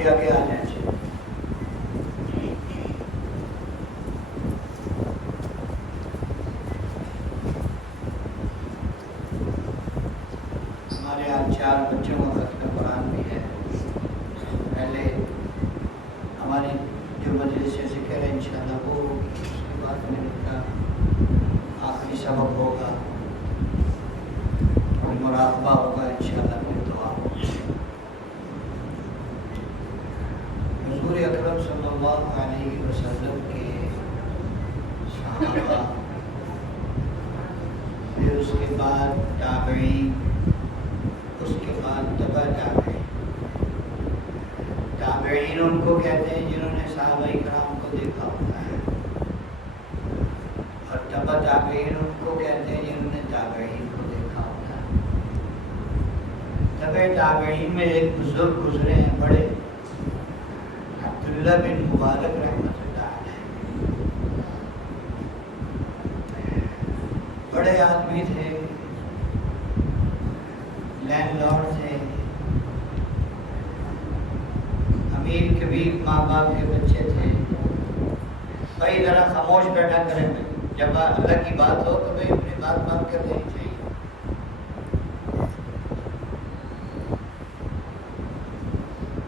آگے آگے آ جائیں. ہمارے یہاں 4 بچوں کا ختم قرآن بھی ہے. پہلے ہماری جو مجلس سے ذکر ہے انشاءاللہ وہ ہوگی، اس کے بعد میرے کا آخری سبق ہوگا اور مراقبہ ہوگا انشاءاللہ. پھر دعا. حضور اکرم صلی اللہ علیہ وسلم کے صحابہ، پھر اس کے بعد تابعین، اس کے بعد تبع تابعین. تابعین ان کو کہتے ہیں جنہوں نے صحابہ کرام کو دیکھا ہوتا ہے، اور تبع تابعین ان کو کہتے ہیں جنہوں نے تابعین کو دیکھا ہوتا ہے. تبع تابعین میں ایک بزرگ گزرے ہیں بڑے، عبداللہ بن مبارک رحمۃ اللہ علیہ. بڑے آدمی تھے، لینڈ لارڈ تھے، امیر کبیر ماں باپ کے بچے تھے. بھائی ذرا خاموش بیٹھا کریں، جب اللہ کی بات ہو تو بھائی اپنی بات بند کر دینی چاہیے.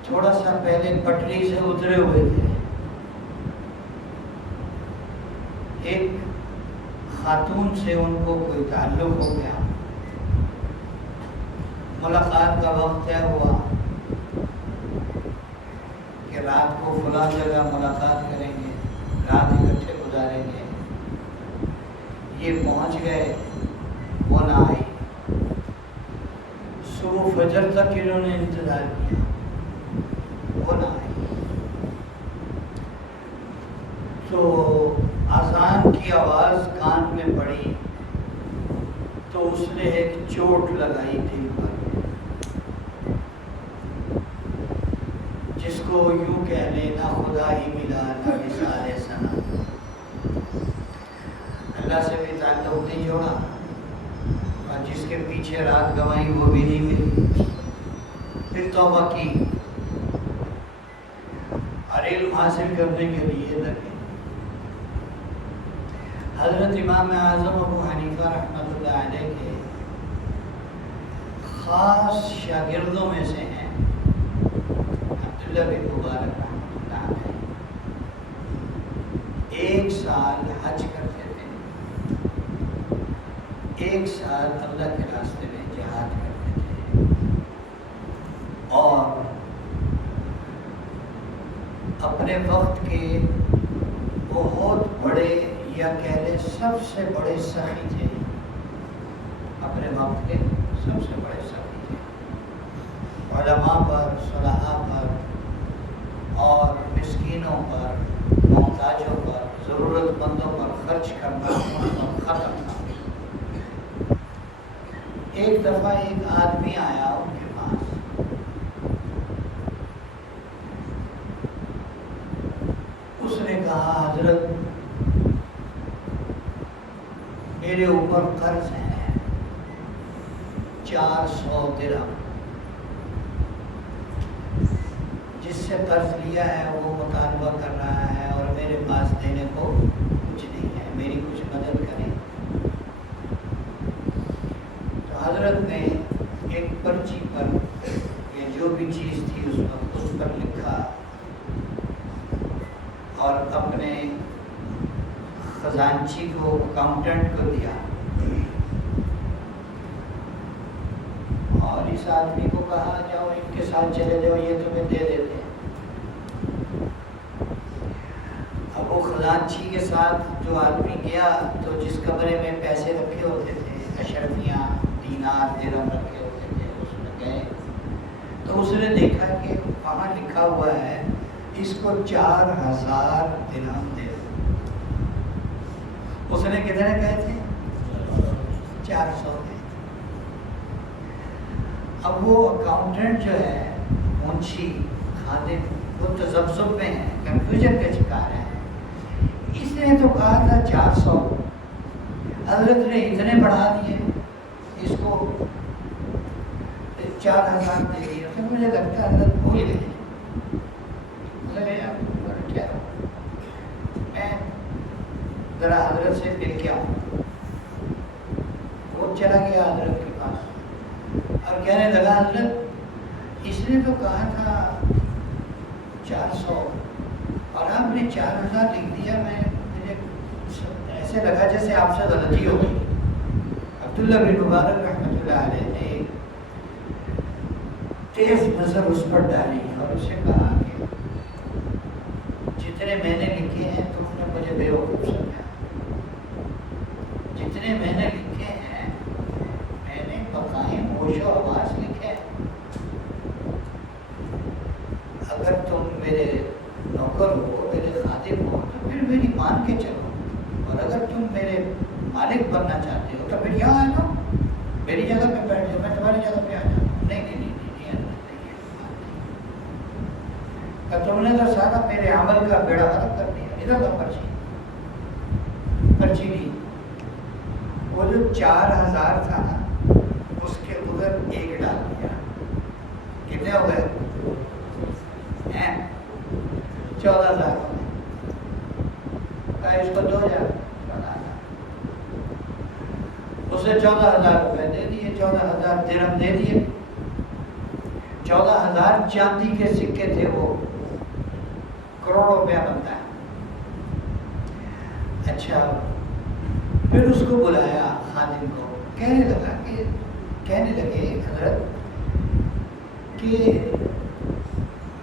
تھوڑا سا پہلے پٹری سے اترے ہوئے تھے. ایک خاتون سے ان کو کوئی تعلق ہو گیا، ملاقات کا وقت طے ہوا کہ رات کو فلاں جگہ ملاقات کریں گے، رات اکٹھے گزاریں گے. یہ پہنچ گئے، وہ نہ آئی. صبح فجر تک انہوں نے انتظار کیا، وہ نہ آئی. تو اذان کی آواز کان میں پڑی تو اس نے ایک چوٹ لگائی دل پر، جس کو یوں کہہ لینا خدا ہی ملا نہ مثال ثنا. اللہ سے بھی تعلق نہیں جوڑا، اور جس کے پیچھے رات گنوائی وہ بھی نہیں ملی. پھر توبہ کی اور علم حاصل کرنے کے لیے لگے. حضرت امام اعظم ابو حنیفہ رحمۃ اللہ علیہ کے خاص شاگردوں میں سے ہیں عبداللہ بن مبارک رحمۃ اللہ علیہ. 1 سال حج کرتے تھے، 1 سال اللہ کے راستے میں جہاد کرتے تھے، اور اپنے وقت کے بہت بڑے یا کہہ لیں سب سے بڑے سخی تھے. اپنے وقت کے سب سے بڑے سخی تھے. علماء پر، صلحاء پر اور مسکینوں پر، محتاجوں پر، ضرورت مندوں پر خرچ کرنا ختم تھا. ایک دفعہ ایک آدمی آیا ان کے پاس، اس نے کہا حضرت میرے اوپر قرض ہے 400 درہم، جس سے قرض لیا ہے وہ مطالبہ کر رہا ہے اور میرے پاس دینے کو کچھ نہیں ہے، میری کچھ مدد کریں. تو حضرت نے ایک پرچی پر یہ جو بھی چیز تھی اس وقت اس پر لکھا اور اپنے خزانچی کو، اکاؤنٹنٹ کو دیا، اور اس آدمی کو کہا جاؤ ان کے ساتھ چلے جاؤ، یہ تمہیں دے دیتے ہیں. اب وہ خزانچی کے ساتھ جو آدمی گیا تو جس کمرے میں پیسے رکھے ہوتے تھے، اشرفیاں، دینار، درہم رکھے ہوتے تھے، اس میں گئے تو اس نے دیکھا کہ وہاں لکھا ہوا ہے اس کو 4000 درہم دے. اس نے کتنے کہے تھے؟ 400 کے. اب وہ اکاؤنٹنٹ جو ہے، منشی، خادم، وہ تذبذب میں ہے، کنفیوژن کا شکار ہے. اس نے تو کہا تھا 400، حضرت نے اتنے بڑھا دیے، اس کو 4000 دے دیے. تو مجھے لگتا ہے حضرت بھول گئے. ذرا حضرت سے مل کے آؤں. وہ چلا گیا حضرت کے پاس اور کہنے لگا حضرت اس نے تو کہا تھا 400 اور آپ نے 4000 لکھ دیا. مجھے ایسے لگا جیسے آپ سے غلطی ہو گئی. عبداللہ بن مبارک رحمۃ اللہ علیہ نے تیز نظر اس پر ڈالی اور اسے کہا کہ جتنے میں نے لکھے ہیں تم نے مجھے بے وقوف سمجھا. جتنے میں نے لکھے ہیں میں نے بقائم ہوش و آواز لکھے. اگر تم میرے نوکر ہو میرے خادم ہو تو پھر میری مان کے چلو اور اگر تم میرے مالک بننا چاہتے ہو تو پھر یہاں آ جاؤ میری جگہ پہ بیٹھ جاؤ میں تمہاری جگہ پہ آ جاؤں. نہیں تم نے تو سارا میرے عمل کا بیڑا غرق کر دیا. ادھر کا پرچی دی. وہ جو 4000 تھا نا اس کے ادھر ایک ڈال دیا. کتنے ہو گئے؟ 14,000 ہو گئے. اس کو 2,000 اسے 14,000 روپے دے دیے. 14,000 درہم دے دیے. 14,000 چاندی کے سکے تھے. وہ کروڑوں روپیہ بنتا ہے. اچھا پھر اس کو بلایا خادم کو. کہنے لگے حضرت کہ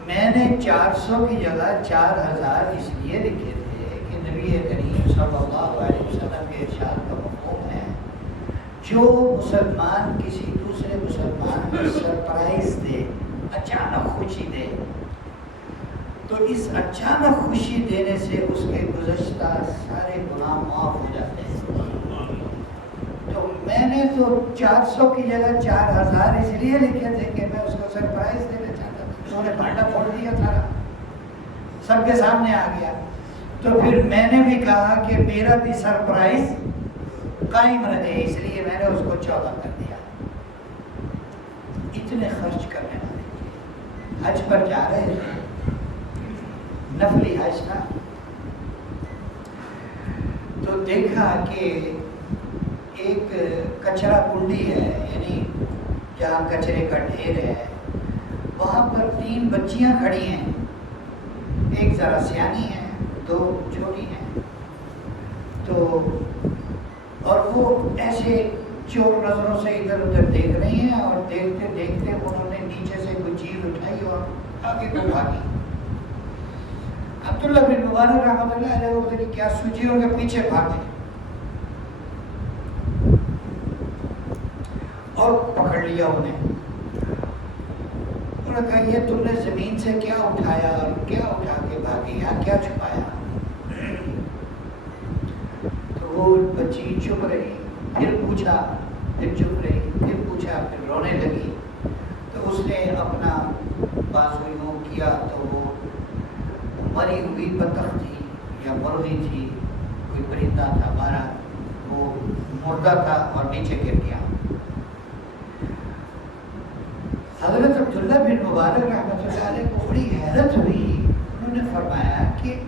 میں نے 400 کی جگہ 4,000 اس لیے لکھے تھے کہ نبی کریم صلی اللہ علیہ وسلم کے ارشاد کا مفہوم ہے جو مسلمان کسی دوسرے مسلمان کو سرپرائز دے اچانک خوشی دے تو اس اچانک خوشی دینے سے اس کے گزشتہ سارے گناہ معاف ہو جاتے ہیں. تو میں نے تو 400 کی جگہ 4,000 اس لیے لکھے تھے کہ میں اس کو سرپرائز دینا چاہتا تھا. انہوں نے بھانڈا پھوڑ دیا تھا سب کے سامنے آ گیا. تو پھر میں نے بھی کہا کہ میرا بھی سرپرائز قائم رہے اس لیے میں نے اس کو 14 کر دیا. اتنے خرچ کرنے والے حج پر جا رہے تھے. نفلی حج تھا. تو دیکھا کہ ایک کچرا کنڈی ہے یعنی جہاں کچرے کا ڈھیر ہے وہاں پر 3 بچیاں کھڑی ہیں. ایک ذرا سیانی ہے 2 چھوٹی ہیں. تو اور وہ ایسے چور نظروں سے ادھر ادھر دیکھ رہی ہیں اور دیکھتے دیکھتے انہوں نے نیچے سے کوئی چیز اٹھائی اور آگے کو بھاگی. عبداللہ بن مبارک رحمۃ اللہ علیہ وہ کہ کیا سوچی ان کے پیچھے بھاگے اور پکڑ لیا انہیں. انہوں نے کہا یہ تم نے زمین سے کیا اٹھایا اور کیا اٹھا کے بھاگی یہاں کیا چھپایا. تو وہ بچی چپ رہی. پھر پوچھا پھر چپ رہی. پھر پوچھا پھر رونے لگی. تو اس نے اپنا بازو یوں کیا تو وہ مری ہوئی بطخ تھی یا مرغی تھی کوئی پرندہ تھا ہمارا وہ مردہ تھا اور نیچے گر گیا. حضرت عبداللہ بن مبارک رحمۃ اللہ علیہ کو بڑی حیرت ہوئی. انہوں نے فرمایا کہ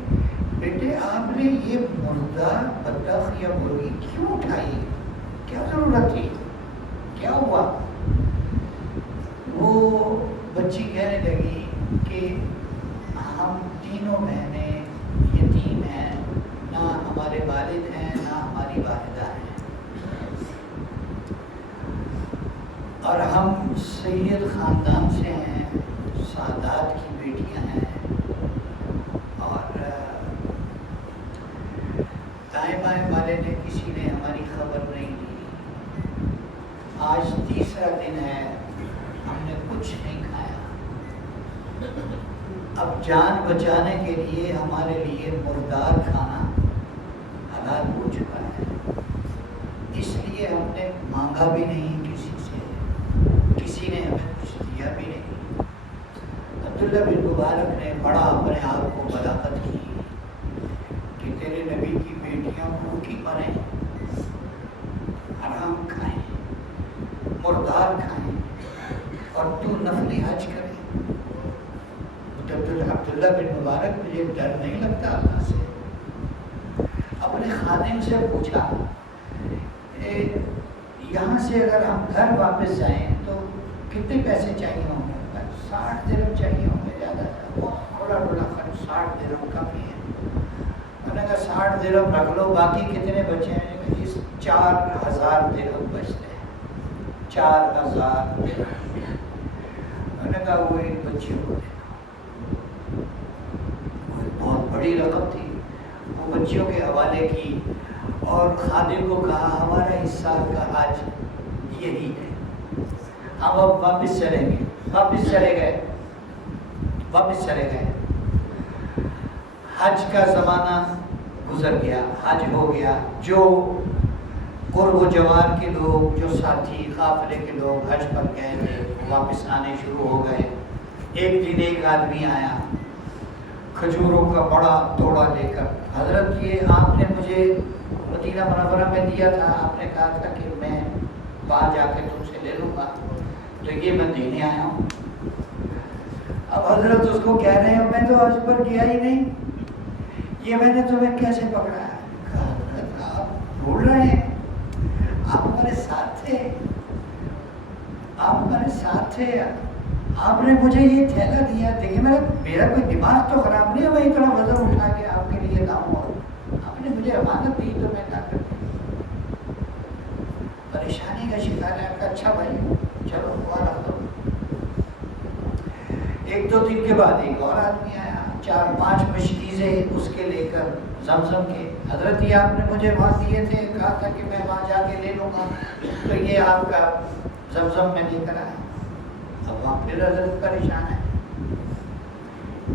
بیٹے آپ نے یہ مردہ بطخ یا مرغی کیوں اٹھائی؟ کیا ضرورت تھی؟ کیا ہوا؟ وہ بچی کہنے لگی کہ ہم تینوں بہنیں یتیم ہیں. نہ ہمارے والد ہیں نہ ہماری والدہ ہیں اور ہم سید خاندان سے ہیں. سادات کی بیٹیاں ہیں اور دائیں بائیں والے نے کسی نے ہماری خبر نہیں لی. آج 3را دن ہے ہم نے کچھ نہیں کھایا. اب جان بچانے کے لیے ہمارے لیے مردار کھانا حلال ہو چکا ہے. اس لیے ہم نے مانگا بھی نہیں کسی سے. کسی نے ہمیں کچھ دیا بھی نہیں. عبداللہ بن مبارک نے بڑا اپنے آپ کو بلاغت کی کہ تیرے نبی کی بیٹیاں بھوکی مریں حرام کھائیں مردار کھائیں اور تو نفلی حج کرے. عبداللہ بن مبارک مجھے ڈر نہیں لگتا اللہ سے. اپنے اپنے خادم سے پوچھا یہاں سے اگر ہم گھر واپس جائیں تو کتنے پیسے چاہیے ہوں گے؟ 60 درہم چاہیے ہوں گے، زیادہ بہت تھوڑا تھوڑا خرچ، 60 درہم کافی ہے۔ میں نے کہا 60 درہم رکھ لو، باقی کتنے بچے ہیں؟ 4000 درہم بچتے ہیں، 4000 درہم۔ میں نے کہا وہ ایک بچی کو دینا، وہ بہت بڑی رقم تھی، وہ بچیوں کے حوالے کی اور خادم کو کہا ہمارا اس سال کا حج یہی ہے، ہم اب واپس چلیں گے۔ واپس چلے گئے۔ حج کا زمانہ گزر گیا، حج ہو گیا۔ جو قرب و جوار کے لوگ، جو ساتھی قافلے کے لوگ حج پر گئے تھے واپس آنے شروع ہو گئے۔ ایک دن ایک آدمی آیا کھجوروں کا بڑا توڑا لے کر، حضرت یہ آپ نے مجھے مدینہ منورہ میں دیا تھا، آپ نے کہا تھا کہ میں وہاں جا کے تم سے لے لوں گا، تو یہ میں دینے آیا ہوں۔ اب حضرت اس کو کہہ رہے ہیں میں تو حج پر گیا ہی نہیں، یہ میں نے تمہیں کیسے پکڑا ہے؟ کہا حضرت آپ بھول رہے ہیں، آپ ہمارے ساتھ تھے، آپ نے مجھے یہ تھیلا دیا، دیکھیے میرا کوئی دماغ تو خراب نہیں ہے، میں اتنا وزن اٹھا کے آپ کے لیے لاؤں، اور آپ نے مجھے امانت دی تو میں کیا کرتی؟ پریشانی کا شکار ہے۔ آپ کا اچھا بھائی چلو دعا رکھ دو۔ ایک دو دن کے بعد ایک اور آدمی آیا، 4-5 مشکیزیں اس کے لے کر زمزم کے، حضرت یہ آپ نے مجھے وہاں دیے تھے، کہا تھا کہ میں وہاں جا کے لے لوں گا، تو یہ آپ کا زمزم میں لے کر آیا۔ اب وہاں پھر حضرت پریشان ہے۔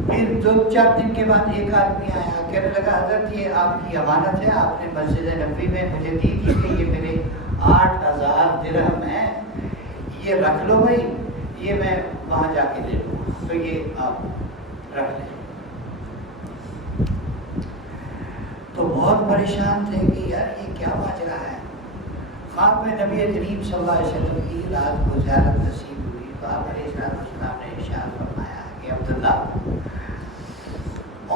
پھر 2-4 دن کے بعد ایک آدمی آیا، کہنے لگا حضرت یہ آپ کی امانت ہے، آپ نے مسجد نبوی میں مجھے دی تھی کہ یہ میرے 8000 درہم ہیں، یہ رکھ لو بھائی، یہ میں وہاں جا کے لے لوں، تو یہ آپ رکھ لیں۔ تو بہت پریشان تھے کہ یار یہ کیا ماجرا ہے۔ خواب میں نبی کریم صلی اللہ علیہ وسلم کی رات کو زیارت نصیب ہوئی، تو آپ علیہ السلام نے ارشاد فرمایا کہ عبداللہ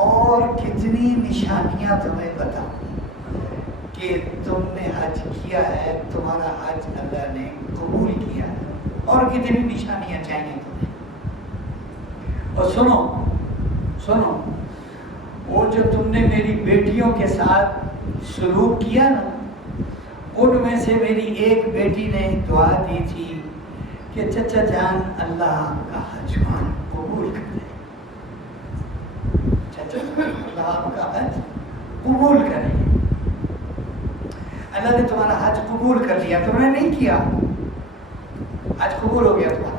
اور کتنی نشانیاں تمہیں بتاؤں کہ تم نے حج کیا ہے، تمہارا حج اللہ نے قبول کیا ہے، اور کتنی نشانیاں چاہیے تمہیں۔ اور سنو وہ جو تم نے میری بیٹیوں کے ساتھ سلوک کیا نا، ان میں سے میری ایک بیٹی نے دعا دی تھی کہ چچا جان اللہ کا حج قبول کر دے، چچا جان اللہ کا حج قبول کرے۔ اللہ نے تمہارا حج قبول کر لیا، تم نے نہیں کیا، حج قبول ہو گیا تمہارا۔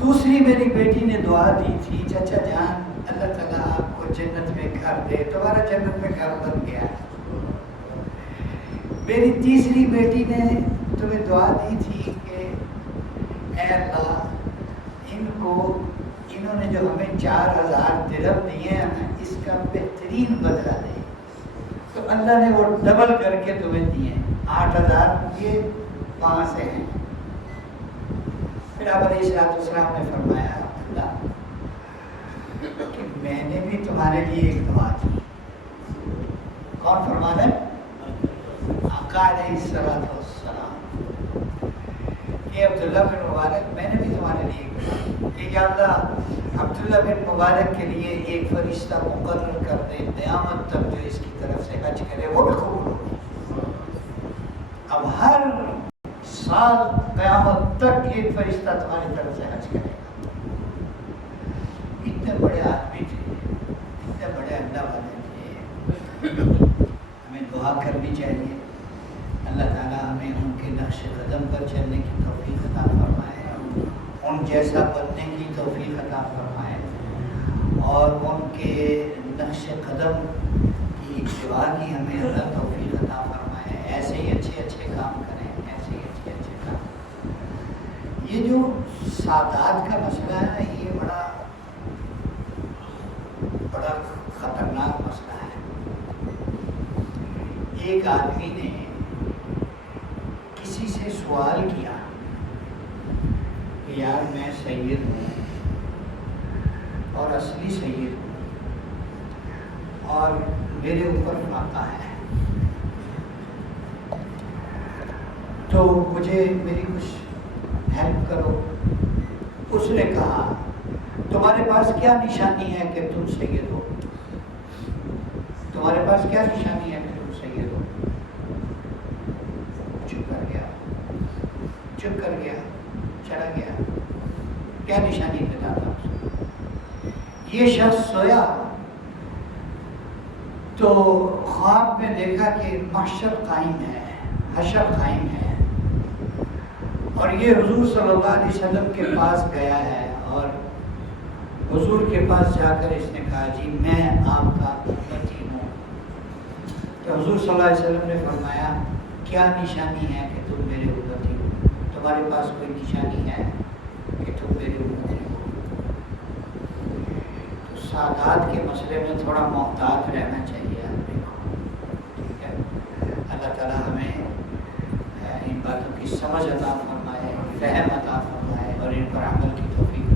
دوسری میری بیٹی نے دعا دی تھی چچا جان اللہ تعالیٰ آپ کو جنت میں گھر دے، تمہارا جنت میں گھر بن گیا ہے۔ میری تیسری بیٹی نے تمہیں دعا دی تھی کہ اے اللہ انہوں نے جو ہمیں 4000 درہم دیے ہیں نا، اس کا بہترین بدلہ دے، تو اللہ نے وہ ڈبل کر کے تمہیں دیے، 8000 یہ وہاں سے ہیں۔ پھر آپ علیہ السلام نے فرمایا اللہ کہ میں نے بھی تمہارے لیے ایک دعا کی۔ کون فرماتا ہے؟ آقا علیہ السلام کہ عبداللہ بن مبارک میں نے بھی تمہارے لیے ایک دعا کی کہ یا اللہ عبداللہ بن مبارک کے لیے ایک فرشتہ مقرر کر دے قیامت تک جو اس کی طرف سے حج کرے وہ بھی قبول ہوگی۔ اب ہر سال قیامت تک ایک فرشتہ تمہاری طرف سے حج کرے گا۔ اتنے بڑے آدمی تھے، اتنے بڑے اللہ والے تھے، ہمیں دعا کرنی چاہیے اللہ تعالیٰ ہمیں ان کے نقش قدم پر چلنے کی توفیق عطا فرمائے، ان جیسا بننے کی توفیق عطا فرمائے، اور ان کے نقش قدم کی اتباع کی ہمیں اللہ توفیق عطا فرمائے، ایسے ہی اچھے اچھے کام کریں، ایسے ہی اچھے اچھے کام۔ یہ جو سادات کا مسئلہ ہے یہ بڑا خطرناک مسئلہ ہے۔ ایک آدمی نے کسی سے سوال کیا کہ یار میں سید ہوں اور اصلی سید ہوں اور میرے اوپر فاقہ ہے، تو مجھے میری کچھ ہیلپ کرو۔ اس نے کہا تمہارے پاس کیا نشانی ہے کہ تم سید ہو؟ تمہارے پاس کیا نشانی ہے کہ تم سید ہو؟ چپ کر گیا، چپ کر گیا، چلا گیا۔ کیا نشانی بتاتا ہوں؟ یہ شخص سویا تو خواب میں دیکھا کہ محشر قائم ہے، حشر قائم ہے، اور یہ حضور صلی اللہ علیہ وسلم کے پاس گیا ہے، اور حضور کے پاس جا کر اس نے کہا جی میں آپ کا امتی ہوں۔ تو حضور صلی اللہ علیہ وسلم نے فرمایا کیا نشانی ہے کہ تم میرے امتی ہو؟ تمہارے پاس کوئی نشانی ہے کہ تم میرے امتی ہو؟ تو سادات کے مسئلے میں تھوڑا محتاط رہنا چاہیے آدمی کو، ٹھیک ہے؟ اللہ تعالیٰ ہمیں ان باتوں کی سمجھ عطا فرمائے، فہم عطا فرمائے، اور ان پر عمل کی توفیق